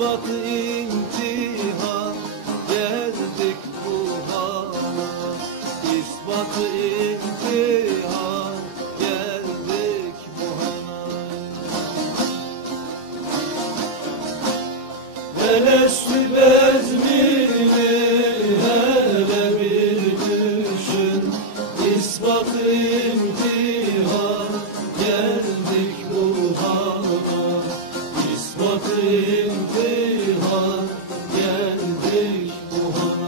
İspatı imtihan, geldik bu hana. İspatı imtihan, geldik bu hana. Velestü bezmini hele bir düşün. İspatı imtihan, geldik bu hana. İspatı imtihan, geldik bu hana.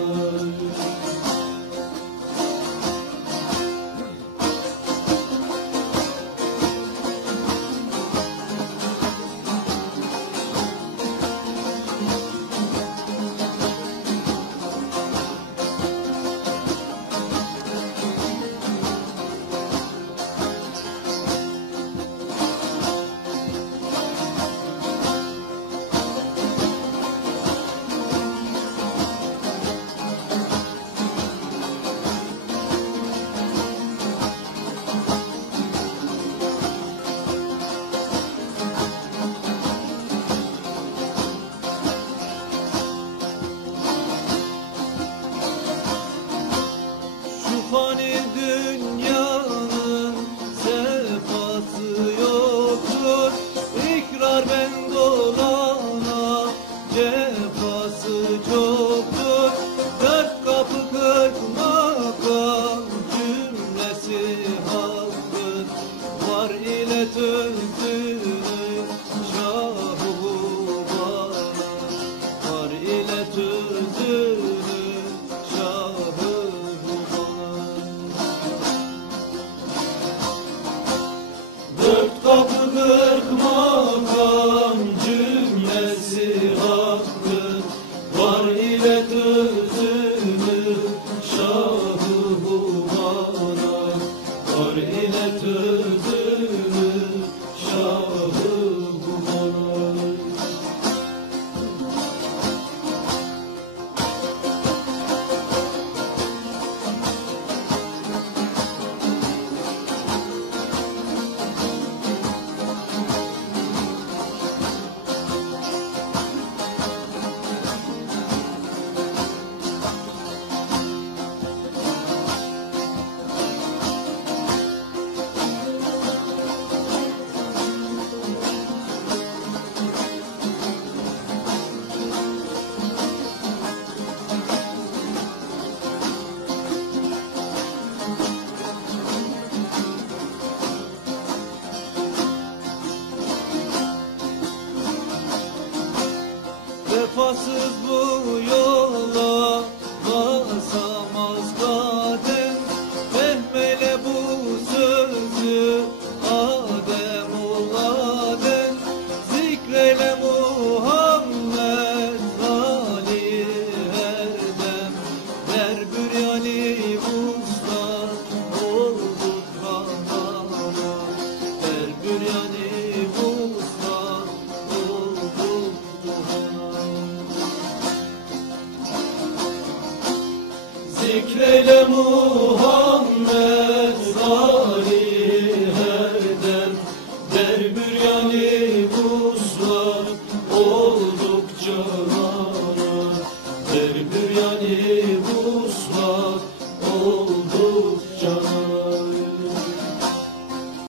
Fani dünyanın sefası yoktur. İkrar ben dolana cefası çoktur. Dört kapı kırk makam cümlesi hakkın. Var ile tözünü şahı bana. Var ile tözünü şahı. Dört kapı kırk makam cümlesi hakkın. Var ile tözünü şahı bana. Var ile tözünü şahı bana. Vefasız bu yola basamaz kadem. Fehmeyle bu sözü Adem ol Adem. Zikreyle Muhammed Ali Erdem. Der büryani usta olduk kahraman. Der büryani usta olduk Zikreyle Muhammed Ali Erdem. Der büryani vuslat oldukça